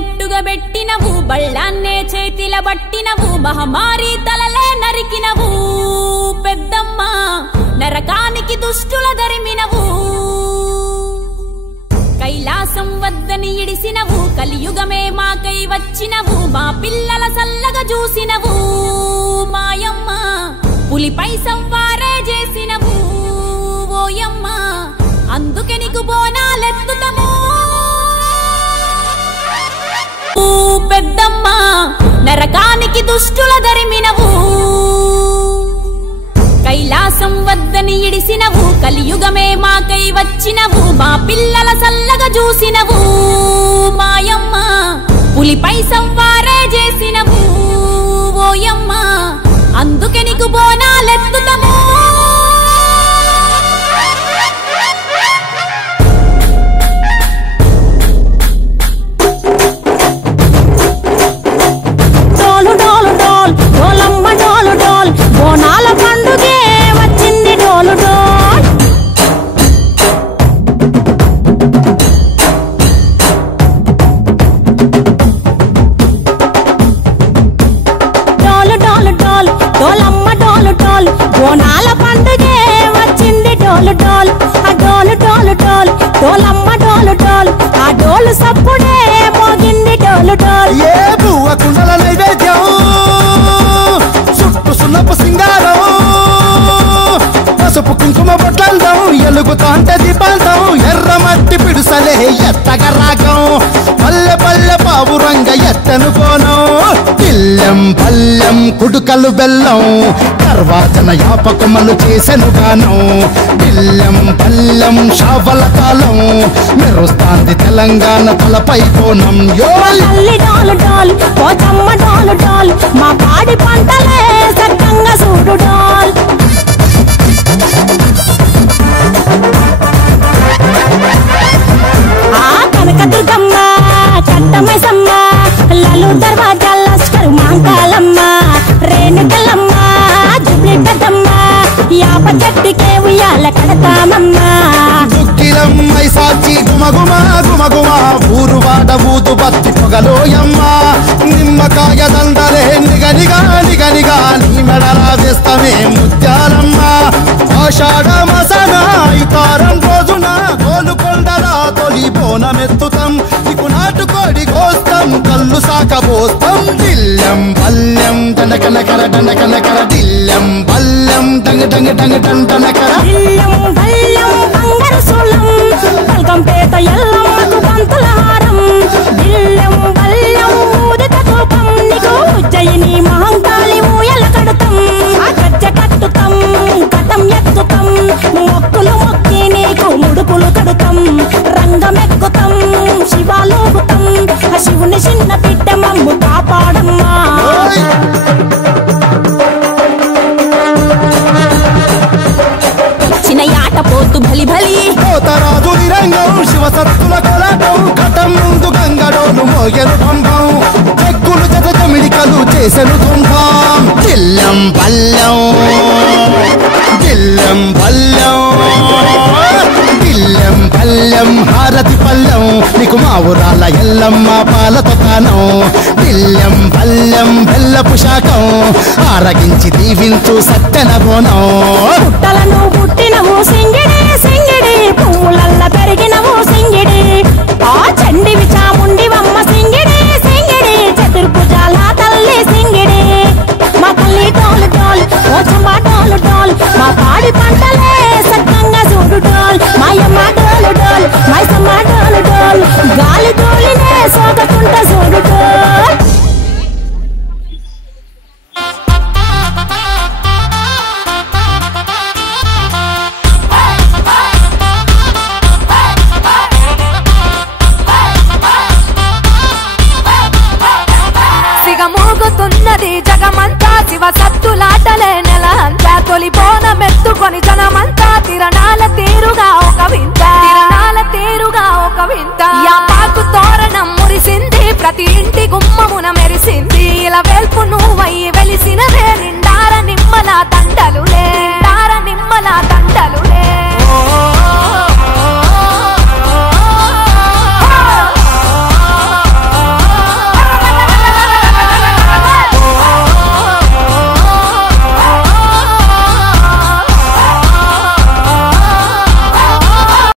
బొట్టుగా పెట్టినవు బళ్ళాన్నే చేతిల బట్టినవు మహమారి తలలే నరికినవు పెద్దమ్మ నరకానికి దుష్టుల దరిమినవు కైలాసం వద్దని ఇడిసినవు కలియుగమే మాకై వచ్చినవు మా పిల్లల సల్లగా చూసినవు మాయమ్మ పులిపై సంవారే చేసినవు ఓయమ్మ అందుకే నీకు బోనాలెత్తుతము పెద్దమ్మ నరకానికి దుష్టుల దరిమినవు కైలాసం వద్దని ఇడిసినవు కలియుగమే మాకై వచ్చినవు మా పిల్లల సల్లగా చూసినవు మాయమ్మ పులిపై సంవారే చేసినవు ఓయమ్మ అందుకే నీకు బోనాలెత్తుతము బోనాల పండుగే వచ్చింది డోలు డోల్ డోలు డోలు డోల్ డోలమ్మ డోలు డోల్ బోనాల పండుగే వచ్చింది డోలు డోల్ ఆ డోలు డోలు డోల్ డోలమ్మ డోలు డోల్ ఆ డోలు సప్పుడే మోగింది డోలు డోల్ ఏ బువ్వ కుండల నైవేద్యం చుట్టు సున్నపు సింగారం పసుపు కుంకుమ బొట్లందం ఎలుగుతాంటే దీపాంతం ఎర్ర మట్టి పిడుసలే ఎత్తగ రాగం పల్లె పల్లె పావురంగ ఎత్తను కోనం పిల్లెం పల్లెం కుడుకలు బెల్లం తర్వాతన యాపకమలు చేసెను గానం పిల్లెం పల్లెం షావల కాలం మెరుస్తాంది తెలంగాణ తలపై కోణం డోలు డోల్ పోచమ్మ డోలు డోల్ మా పాడి పంటలే సక్కంగా చూడు డోల్ ఆ కనకదుర్గమ్మ కట్టమైసమ్మ లలు దర్వాజా లస్కరు మాంకాలమ్మ రేణుకలమ్మ జుబ్లి పెద్దమ్మ యాప చెట్టుకే ఉయ్యాల కడతామమ్మ దుక్కిలమ్మై సాచి గుమగుమ గుమగుమ ఊరు వాడ ఊదు బత్తి పొగలోయమ్మ నిమ్మకాయ దండలే నిగనిగా నిగనిగా నీ మెడలా వేస్తమే ముత్యాలమ్మ ఆషాఢ మసన ఇతారం రోజున గోలుకొండలా తొలి బోనమెత్తుతాం నీకు నాటుకోడి కోస్తాం కళ్ళు సాకబోస్తాం దిల్లెం పల్లెం దండకనకర దండకనకర దిల్లెం పల్లెం డంగ డంగ డంగ డండనకర దిల్లెం పల్లెం బంగారు సోలం పల్కంపేట ఎల్లమ్మకు పంతుల హారం దిల్లెం పల్లెం ఊదిత ధూపం నీకు ఉజ్జయిని మహంకాళి ఊయల కడతాం ఆ గజ్జ కట్టుతాం కటం ఎత్తుతాం మొక్కులు మొక్కి నీకు ముడుపులు కడుతాం రంగమెక్కుతాం శివాలోగుతాం ఆ శివుని చిన్న బిడ్డ మమ్ము కాపాడమ్మా చిన్నయాట పోతు బలి బలి పోతరాజు నిరంగం శివసత్తుల కొలటం కటం ముందు గంగడోలు మోయలు పంపం చెక్కులు జత జమిడికలు చేసెను తుంభం దిల్లెం పల్లెం దిల్లెం పల్లెం దిల్లెం పల్లెం హారతి పల్లెం నీకు మా ఊరాల ఎల్లమ్మ పాలతో కానం దిల్లెం పల్లెం బెల్లపు శాఖం ఆరగించి దీవించు సత్తెన బోనం పుట్టలను పుట్టినవు సింగిడి సింగిడి పువ్వులల్ల పెరిగినవు సింగిడి ఆ చండివి చాముండివమ్మ సింగిడి సింగిడి చతుర్భుజాల తల్లి సింగిడి మా తల్లి డోలు డోల్ పోచమ్మ డోలు డోల్ మా పాడి పంటలే సక్కంగా చూడు డోల్ మాయమ్మ డోలు డోల్ మైసమ్మ డోలు డోల్ గాలి డోలినే సోదకుంట చూడు డోల్ మోగుతున్నది జగమంతా శివ సత్తులాటలే నెల అంతా తొలి బోనమెత్తుకొని జనమంతా తిరణాల తీరుగా ఒక వింత యా పాకుతో